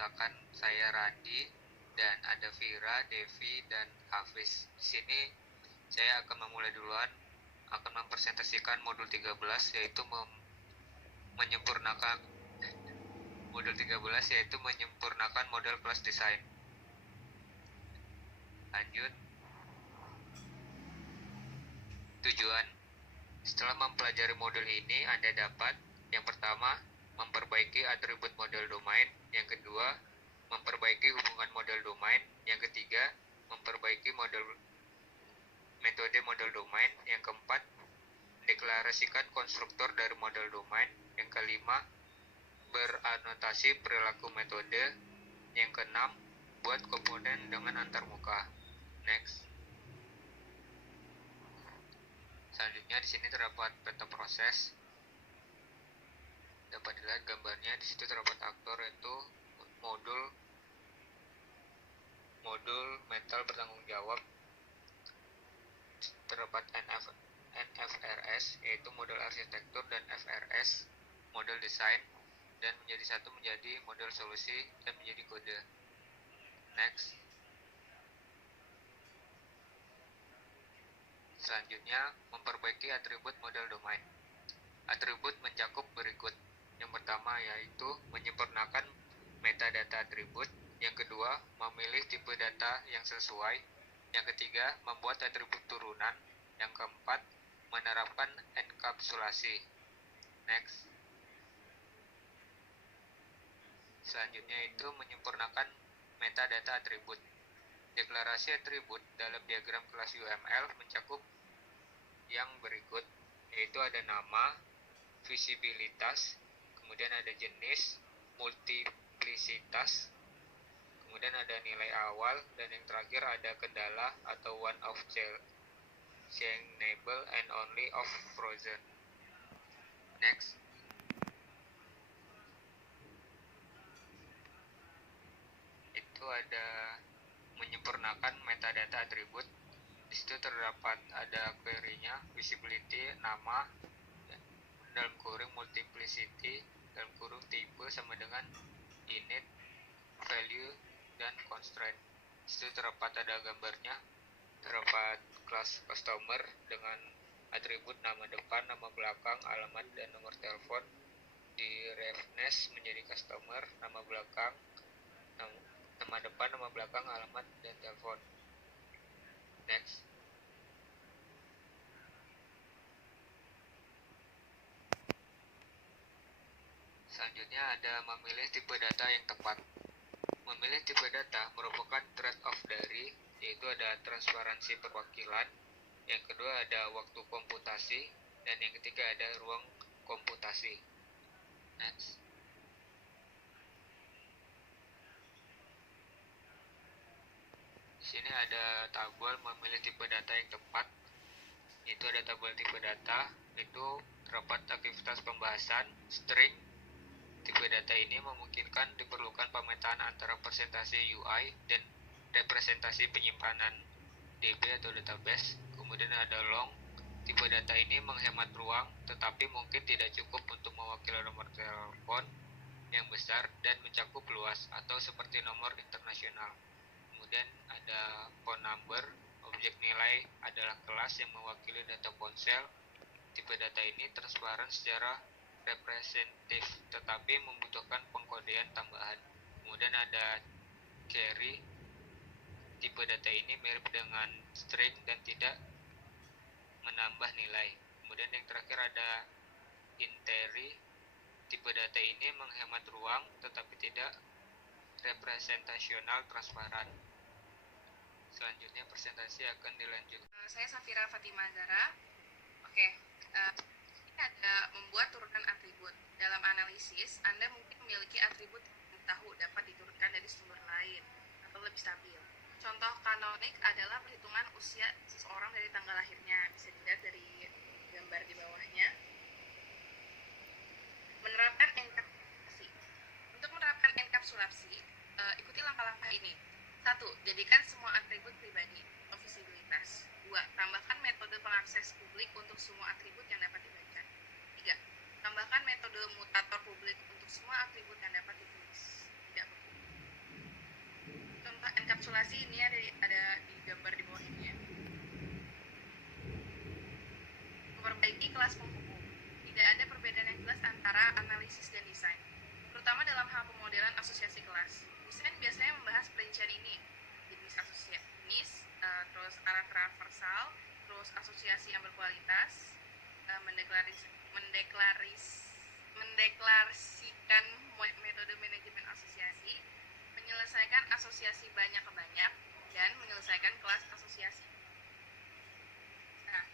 perkenalkan, saya Randi dan ada Vira, Devi, dan Hafiz. Di sini saya akan memulai duluan, akan mempresentasikan modul 13 yaitu menyempurnakan model kelas desain. Lanjut. Tujuan. Setelah mempelajari modul ini, Anda dapat yang pertama, memperbaiki atribut model domain. Yang kedua, memperbaiki hubungan model domain. Yang ketiga, memperbaiki metode model domain. Yang keempat, deklarasikan konstruktor dari model domain. Yang kelima, beranotasi perilaku metode. Yang keenam, buat komponen dengan antarmuka. Next. Selanjutnya di sini terdapat peta proses. Dapat dilihat gambarnya, di situ terdapat aktor yaitu modul metal bertanggung jawab. Terdapat NFRS yaitu model arsitektur dan FRS model desain, dan menjadi satu menjadi model solusi dan menjadi kode. Next. Selanjutnya, memperbaiki atribut model domain. Atribut mencakup berikut. Yang pertama yaitu menyempurnakan metadata atribut. Yang kedua, memilih tipe data yang sesuai. Yang ketiga, membuat atribut turunan. Yang keempat, menerapkan enkapsulasi. Next. Selanjutnya itu menyempurnakan metadata atribut. Deklarasi atribut dalam diagram kelas UML mencakup yang berikut, yaitu ada nama, visibilitas, kemudian ada jenis, multiplicitas, kemudian ada nilai awal, dan yang terakhir ada kendala atau one of changeable and only of frozen. Next. Itu ada menyempurnakan metadata atribut. Di situ terdapat ada query-nya, visibility, nama, dalam kurung multiplicity, dalam kurung tipe sama dengan init, value, dan constraint. Di situ terdapat ada gambarnya, terdapat kelas customer dengan atribut nama depan, nama belakang, alamat, dan nomor telepon. Di reference menjadi customer, nama belakang, nama depan, nama belakang, alamat, dan telepon. Next. Selanjutnya ada memilih tipe data yang tepat. Memilih tipe data merupakan trade-off dari, yaitu ada transparansi perwakilan, yang kedua ada waktu komputasi, dan yang ketiga ada ruang komputasi. Next. Di sini ada tabel memilih tipe data yang tepat. Itu ada tabel tipe data, itu terdapat aktivitas pembahasan, string. Tipe data ini memungkinkan diperlukan pemetaan antara presentasi UI dan representasi penyimpanan DB atau database. Kemudian ada long. Tipe data ini menghemat ruang, tetapi mungkin tidak cukup untuk mewakili nomor telepon yang besar dan mencakup luas, atau seperti nomor internasional. Kemudian ada phone number. Objek nilai adalah kelas yang mewakili data ponsel. Tipe data ini transparan secara representatif, tetapi membutuhkan pengkodean tambahan. Kemudian ada carry. Tipe data ini mirip dengan string dan tidak menambah nilai. Kemudian yang terakhir ada intery. Tipe data ini menghemat ruang, tetapi tidak representasional transparan. Selanjutnya presentasi akan dilanjutkan. Saya Safira Fatima Zara. Oke, ini ada membuat turunan atribut. Dalam analisis, Anda mungkin memiliki atribut yang tahu dapat diturunkan dari sumber lain atau lebih stabil. Contoh kanonik adalah perhitungan usia seseorang dari tanggal lahirnya. Bisa dilihat dari gambar di bawahnya. Menerapkan enkapsulasi. Untuk menerapkan enkapsulasi, ikuti langkah-langkah ini. 1. Jadikan semua atribut pribadi atau visibilitas. 2. Tambahkan metode pengakses publik untuk semua atribut yang dapat dibaca. 3. Tambahkan metode mutator publik untuk semua atribut yang dapat ditulis. Tidak perlu. contoh enkapsulasi ini ada di gambar di bawah ini ya. Memperbaiki kelas penghubung. Tidak ada perbedaan yang jelas antara analisis dan desain, terutama dalam hal pemodelan asosiasi kelas. Desain biasanya membahas perincian ini, jenis asosiasi, terus arah transversal, terus asosiasi yang berkualitas, mendeklarasikan metode manajemen asosiasi, menyelesaikan asosiasi banyak ke banyak, dan menyelesaikan kelas asosiasi. Nah,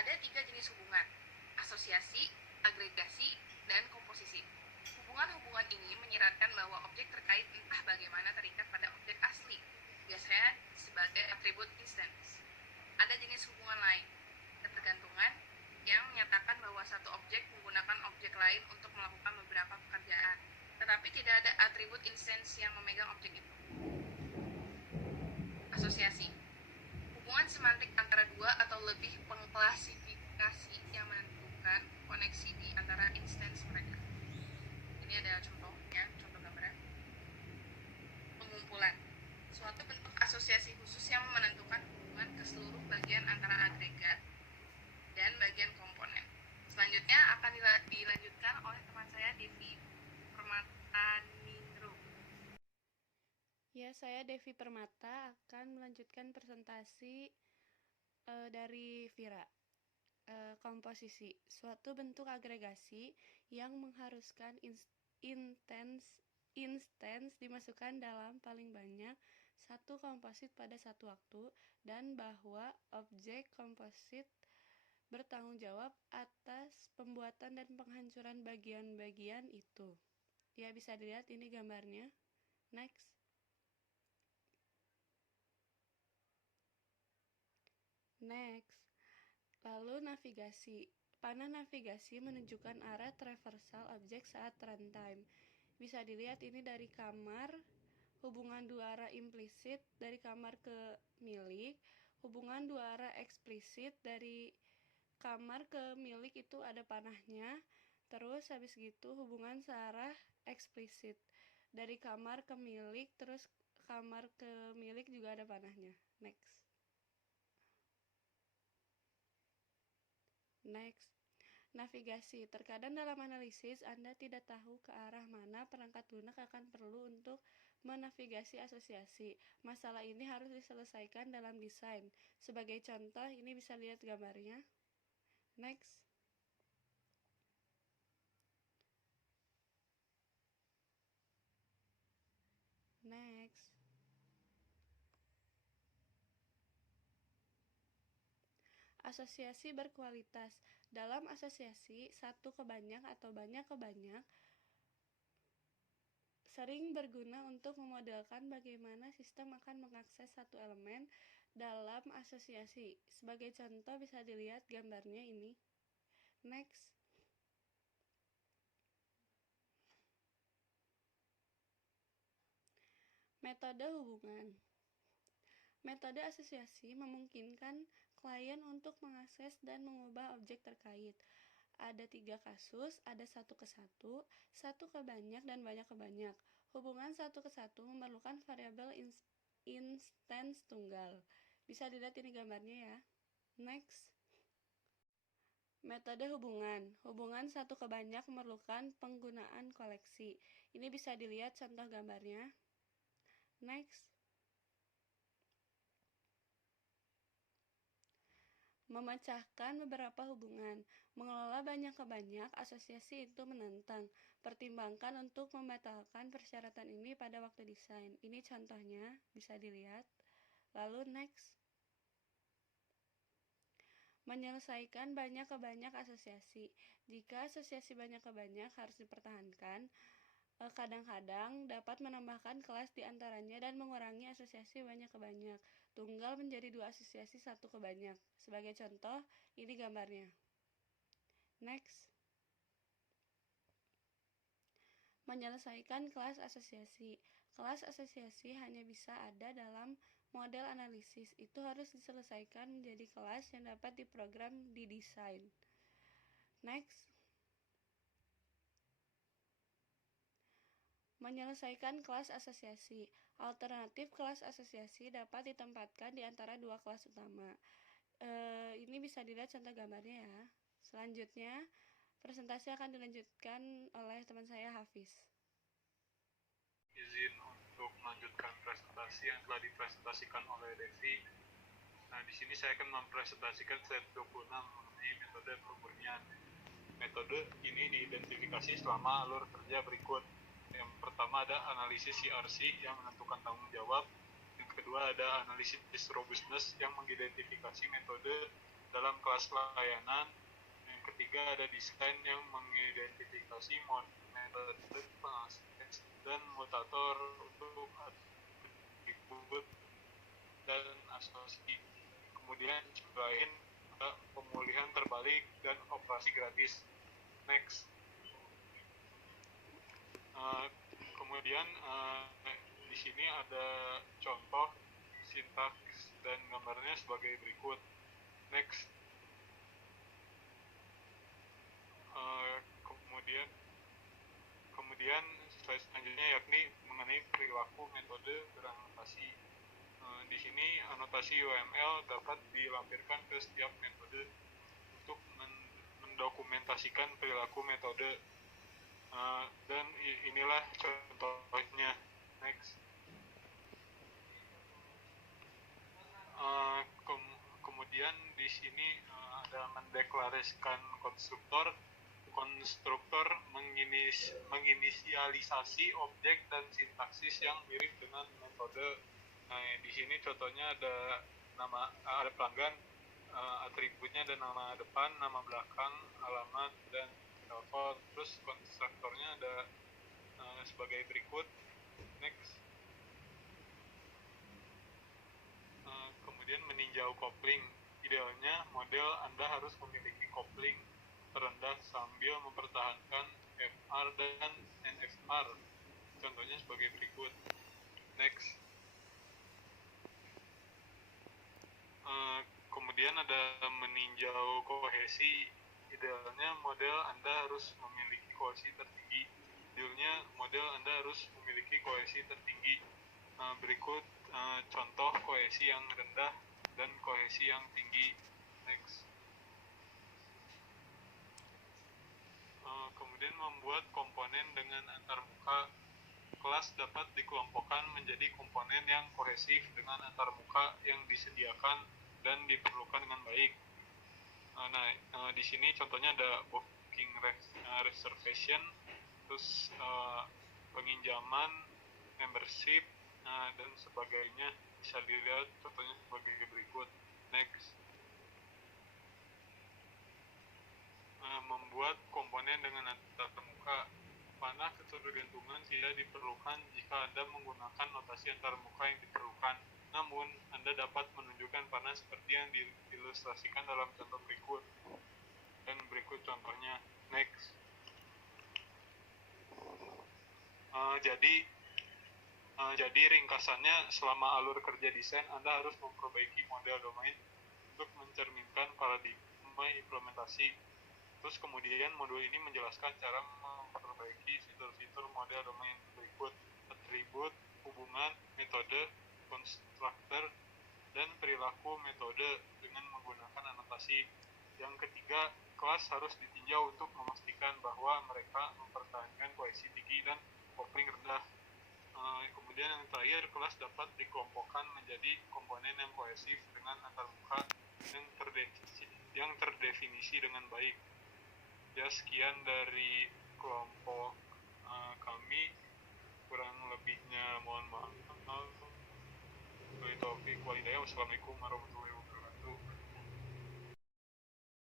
ada 3 jenis hubungan: asosiasi, agregasi, dan komposisi. Hubungan-hubungan ini menyiratkan bahwa objek terkait entah bagaimana terikat pada objek asli, biasanya sebagai atribut instance. Ada jenis hubungan lain, ketergantungan, yang menyatakan bahwa satu objek menggunakan objek lain untuk melakukan beberapa pekerjaan, tetapi tidak ada atribut instance yang memegang objek itu. Asosiasi, hubungan semantik antara dua atau lebih pengklasifikasi yang menentukan koneksi di antara instance mereka. Ini ada contohnya, contoh gambarnya. Pengumpulan, suatu bentuk asosiasi khusus yang menentukan hubungan ke seluruh bagian antara agregat dan bagian komponen. Selanjutnya akan dilanjutkan oleh teman saya Devi Permataningrum. Ya, saya Devi Permata akan melanjutkan presentasi dari Vira. Komposisi, suatu bentuk agregasi yang mengharuskan instance dimasukkan dalam paling banyak satu komposit pada satu waktu, dan bahwa objek komposit bertanggung jawab atas pembuatan dan penghancuran bagian-bagian itu. Ya, bisa dilihat ini gambarnya. Next. Lalu navigasi. Panah navigasi menunjukkan arah traversal objek saat runtime. Bisa dilihat ini dari kamar, hubungan dua arah implisit dari kamar ke milik, hubungan dua arah eksplisit dari kamar ke milik itu ada panahnya. Terus habis gitu hubungan searah eksplisit dari kamar ke milik, terus kamar ke milik juga ada panahnya. Next. Navigasi. Terkadang dalam analisis Anda tidak tahu ke arah mana perangkat lunak akan perlu untuk menavigasi asosiasi. Masalah ini harus diselesaikan dalam desain. Sebagai contoh, ini bisa lihat gambarnya. Next. Asosiasi berkualitas. Dalam asosiasi satu ke banyak atau banyak ke banyak sering berguna untuk memodelkan bagaimana sistem akan mengakses satu elemen dalam asosiasi. Sebagai contoh bisa dilihat gambarnya ini. Next. Metode hubungan. Metode asosiasi memungkinkan klien untuk mengakses dan mengubah objek terkait. Ada 3 kasus, ada 1 ke 1, 1 ke banyak, dan banyak ke banyak. Hubungan 1 ke 1 memerlukan variabel instance tunggal. Bisa dilihat ini gambarnya ya. Next. Metode hubungan. Hubungan 1 ke banyak memerlukan penggunaan koleksi. Ini bisa dilihat contoh gambarnya. Next. Memecahkan beberapa hubungan. Mengelola banyak ke banyak asosiasi itu menantang. Pertimbangkan untuk membatalkan persyaratan ini pada waktu desain. Ini contohnya, bisa dilihat. Lalu next. Menyelesaikan banyak ke banyak asosiasi. Jika asosiasi banyak ke banyak harus dipertahankan, kadang-kadang dapat menambahkan kelas di antaranya dan mengurangi asosiasi banyak ke banyak. Tunggal menjadi 2 asosiasi 1 ke banyak. Sebagai contoh, ini gambarnya. Next. Menyelesaikan kelas asosiasi. Kelas asosiasi hanya bisa ada dalam model analisis. Itu harus diselesaikan menjadi kelas yang dapat diprogram di desain. Next. Menyelesaikan kelas asosiasi. Alternatif kelas asosiasi dapat ditempatkan di antara dua kelas utama. Ini bisa dilihat contoh gambarnya ya. Selanjutnya, presentasi akan dilanjutkan oleh teman saya Hafiz. Izin untuk melanjutkan presentasi yang telah dipresentasikan oleh Devi. Nah, di sini saya akan mempresentasikan slide 26 mengenai metode pemurnian. Metode ini diidentifikasi selama alur kerja berikut. Yang pertama ada analisis CRC yang menentukan tanggung jawab. Yang kedua ada analisis robustness yang mengidentifikasi metode dalam kelas layanan. Yang ketiga ada desain yang mengidentifikasi metode pengakses dan mutator untuk atribut dan asosiasi. Kemudian lain ada pemulihan terbalik dan operasi gratis. Next. Kemudian di sini ada contoh sintaks dan gambarnya sebagai berikut. Next. Kemudian slide selanjutnya yakni mengenai perilaku metode beranotasi. Di sini anotasi UML dapat dilampirkan ke setiap metode untuk mendokumentasikan perilaku metode. Dan inilah contohnya. Next. Kemudian di sini ada mendeklarasikan konstruktor. Konstruktor menginisialisasi objek dan sintaksis yang mirip dengan metode. Nah, di sini contohnya ada pelanggan, atributnya ada nama depan, nama belakang, alamat, dan telepon. Terus konstruktornya ada sebagai berikut. Next. Kemudian meninjau kopling. Idealnya model Anda harus memiliki kopling terendah sambil mempertahankan FR dan NFR. Contohnya sebagai berikut. Next. Kemudian ada meninjau kohesi. Idealnya model Anda harus memiliki kohesi tertinggi. Idealnya model Anda harus memiliki kohesi tertinggi. Berikut contoh kohesi yang rendah dan kohesi yang tinggi. Next. Kemudian membuat komponen dengan antarmuka. Kelas dapat dikelompokkan menjadi komponen yang kohesif dengan antarmuka yang disediakan dan diperlukan dengan baik. Di sini contohnya ada booking reservation, terus penginjaman, membership, dan sebagainya. Bisa dilihat contohnya sebagai berikut. Next. Membuat komponen dengan antarmuka. Panah ketergantungan tidak diperlukan jika Anda menggunakan notasi antarmuka yang diperlukan. Namun, Anda dapat menunjukkan panah seperti yang diilustrasikan dalam contoh berikut. Dan berikut contohnya. Next. Jadi ringkasannya, selama alur kerja desain, Anda harus memperbaiki model domain untuk mencerminkan paradigma implementasi. Terus kemudian modul ini menjelaskan cara memperbaiki fitur-fitur model domain berikut: atribut, hubungan, metode, konstruktor, dan perilaku metode dengan menggunakan anotasi. Yang ketiga, kelas harus ditinjau untuk memastikan bahwa mereka mempertahankan kohesi tinggi dan kopling rendah. Kemudian yang terakhir, kelas dapat dikelompokkan menjadi komponen yang kohesif dengan antarmuka yang terdefinisi dengan baik. Ya, sekian dari kelompok kami, kurang lebihnya mohon maaf. Wassalamualaikum warahmatullahi wabarakatuh.